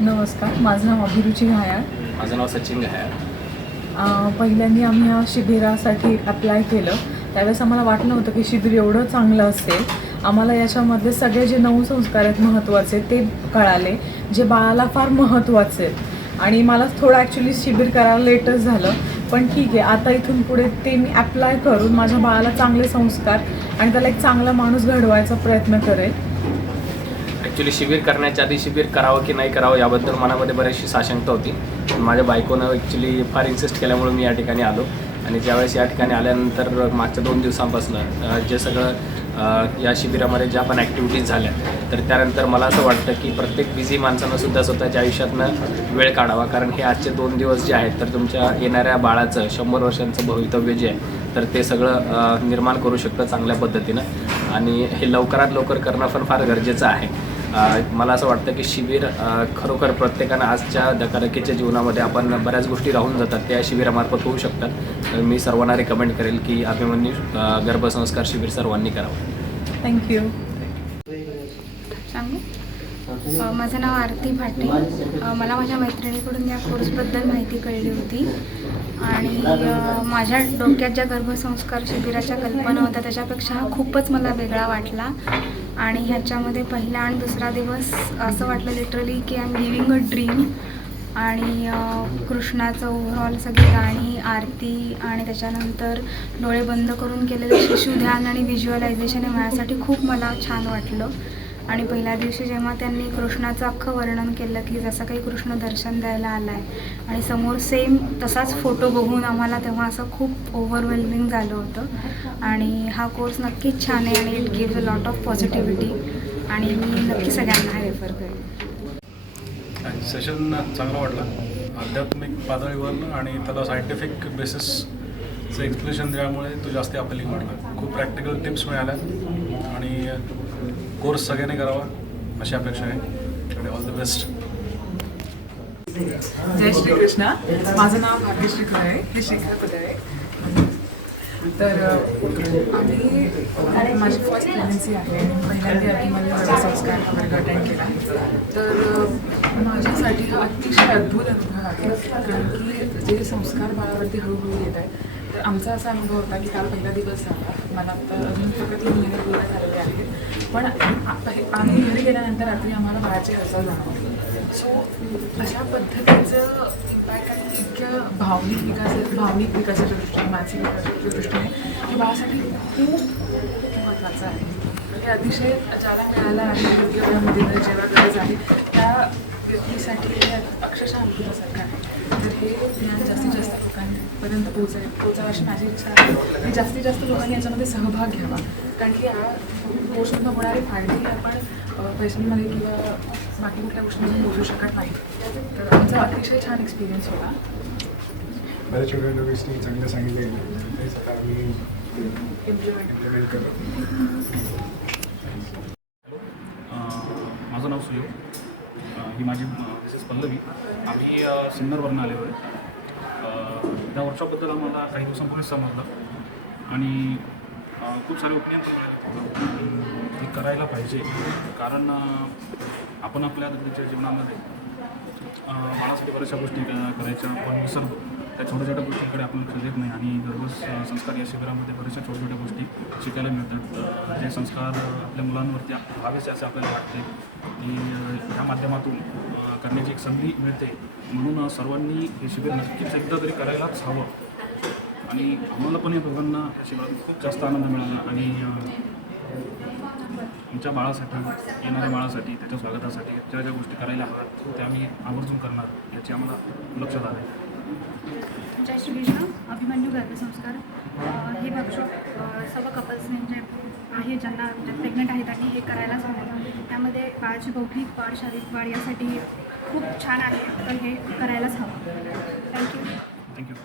नमस्कार, माझं नाव अभिरुची घायाळ. माझं नाव सचिन घायाळ. पहिल्यांदा आम्ही या शिबिरासाठी अप्लाय केलं त्यावेळेस आम्हाला वाटलं नव्हतं की शिबिर एवढं चांगलं असेल. आम्हाला याच्यामध्ये सगळे जे 9 संस्कार आहेत महत्त्वाचे ते कळाले, जे बाळाला फार महत्त्वाचे आहेत. आणि मला थोडं ॲक्च्युली शिबिर करायला लेटच झालं, पण ठीक आहे. आता इथून पुढे ते मी ॲप्लाय करून माझ्या बाळाला चांगले संस्कार आणि त्याला एक चांगला माणूस घडवायचा प्रयत्न करेल. ॲक्च्युली शिबिर करण्याच्या आधी शिबिर करावं की नाही करावं याबद्दल मनामध्ये बरीचशी साशंकता होती. माझ्या बायकोनं ॲक्च्युली फार इन्सिस्ट केल्यामुळे मी या ठिकाणी आलो. आणि ज्यावेळेस या ठिकाणी आल्यानंतर मागच्या 2 दिवसांपासून जे सगळं या शिबिरामध्ये ज्या पण ॲक्टिव्हिटीज झाल्या, तर त्यानंतर मला असं वाटतं की प्रत्येक बिझी माणसानंसुद्धा स्वतःच्या आयुष्यातनं वेळ काढावा. कारण हे आजचे 2 दिवस जे आहेत तर तुमच्या येणाऱ्या बाळाचं 100 वर्षांचं भवितव्य जे आहे तर ते सगळं निर्माण करू शकतं चांगल्या पद्धतीनं. आणि हे लवकरात लवकर करणं पण फार गरजेचं आहे. मला असं वाटतं की शिबिर खरोखर प्रत्येकानं आजच्या धकाधकीच्या जीवनामध्ये आपण बऱ्याच गोष्टी राहून जातात त्या शिबिरामार्फत होऊ शकतात. तर मी सर्वांना रिकमेंड करेल की अभिमन्यू गर्भसंस्कार शिबिर सर्वांनी करावं. थँक्यू. माझं नाव आरती भाटे. मला माझ्या मैत्रिणीकडून या कोर्सबद्दल माहिती कळली होती आणि माझ्या डोक्यात ज्या गर्भसंस्कार शिबिराच्या कल्पना होत्या त्याच्यापेक्षा हा खूपच मला वेगळा वाटला. आणि ह्याच्यामध्ये पहिला आणि दुसरा दिवस असं वाटलं लिटरली की I am living a dream. आणि कृष्णाचं ओव्हरऑल सगळी गाणी, आरती आणि त्याच्यानंतर डोळे बंद करून केलेलं शिशुध्यान आणि व्हिज्युअलायझेशन हे माझ्यासाठी खूप मला छान वाटलं. आणि पहिल्या दिवशी जेव्हा त्यांनी कृष्णाचं अख्खं वर्णन केलं की जसं काही कृष्ण दर्शन द्यायला आला आहे आणि समोर सेम तसाच फोटो बघून आम्हाला तेव्हा असं खूप ओव्हरवेल्मिंग झालं होतं. आणि हा कोर्स नक्कीच छान आहे आणि it gives a lot of positivity आणि मी नक्की सगळ्यांना रेफर करेन. सेशन चांगला वाटला, आध्यात्मिक पातळीवर आणि त्याला सायंटिफिक बेसिसचं एक्सप्लेनेशन दिल्यामुळे तो जास्त अपीलिंग वाटला. खूप प्रॅक्टिकल टिप्स मिळाल्या आणि कोर्स सगळ्यांनी करावा अशी अपेक्षा आहे आणि ऑल द बेस्ट. जय श्री कृष्णा. माझं नाव भाग्यश्री आहे, हे शिखरपद आहे. तर आम्ही माझी फर्स्ट प्रेग्नन्सी आहे आणि पहिल्यांदा अभिमन्यू गर्भ संस्कार हा वर्ग अटेंड केला. तर माझ्यासाठी हा अतिशय अद्भुत अनुभव आहे, कारण की जे संस्कार बाळावरती हळूहळू येत आहे. तर आमचा असा अनुभव होता की काल पहिला दिवस झाला. मला आता अजून फक्त 3 महिने पूर्ण झालेले आहेत, पण आम्ही घरी गेल्यानंतर रात्री आम्हाला बाळाची हालचाल जाणवली. सो अशा पद्धतीचं इम्पॅक्ट आणि इतक्या भावनिक विकासाच्या दृष्टीने, मानसिक विकासाच्या दृष्टीने हे बाळासाठी खूप महत्त्वाचं आहे. हे अतिशय ज्याला मिळालं आहे योग्य वेळामध्ये जेव्हा गरज आहे त्या व्यक्तीसाठी हे अक्षरशः अमृतासारखं आहे. तर हे ज्ञान जास्तीत जास्त लोकांपर्यंत पोचावं अशी माझी इच्छा आहे आणि जास्तीत जास्त लोकांनी याच्यामध्ये सहभाग घ्यावा. कारण की या कोर्समधून होणारे फायदे आपण पैशांमध्ये किंवा बाकी कुठल्या गोष्टींमध्ये मोजू शकत नाही. तर आमचा अतिशय छान एक्सपिरियन्स होता. बऱ्याच छोट्या गोष्टी चांगल्या सांगितल्या तेच आता आम्ही इम्प्लिमेंट करतो. माझं नाव सुयोग, ही माझी मिसेस पल्लवी. आम्ही सिन्नरवरून आलेलो आहे. त्या वर्कशॉपबद्दल आम्हाला काही दिवसांपूर्वीच समजलं आणि खूप सारे ओपिनियन ते करायला पाहिजे. कारण आपण आपल्या दररोजच्या जीवनामध्ये बाळासाठी बऱ्याचशा गोष्टी करायच्या आपण विसरतो. त्या छोट्या छोट्या गोष्टींकडे आपण लक्ष देत नाही आणि गर्भसंस्कार या शिबिरामध्ये बऱ्याचशा छोट्या छोट्या गोष्टी शिकायला मिळतात. जे संस्कार आपल्या मुलांवरती व्हावेसे असं आपल्याला वाटते की ह्या माध्यमातून करण्याची एक संधी मिळते. म्हणून सर्वांनी हे शिबिर नक्कीच एकदा तरी करायलाच हवं. आणि आम्हाला पण या दोघांना या शिबिरातून खूप जास्त आनंद मिळाला आणि आमच्या बाळासाठी, येणाऱ्या बाळासाठी, त्याच्या स्वागतासाठी ज्या ज्या गोष्टी करायला हव्यात त्या आम्ही आवर्जून करणार याची आम्हाला लक्षात आलं आहे. जय श्री कृष्ण. अभिमन्यू गर्भ संस्कार हे वर्कशॉप सर्व कपल्सने जे आहे ज्यांना प्रेग्नंट आहे त्यांनी हे करायलाच हवं. त्यामध्ये बाळाची बौद्धिक वाढ, शारीरिक वाढ यासाठी खूप छान आहे. तर हे करायलाच हवं. थँक्यू.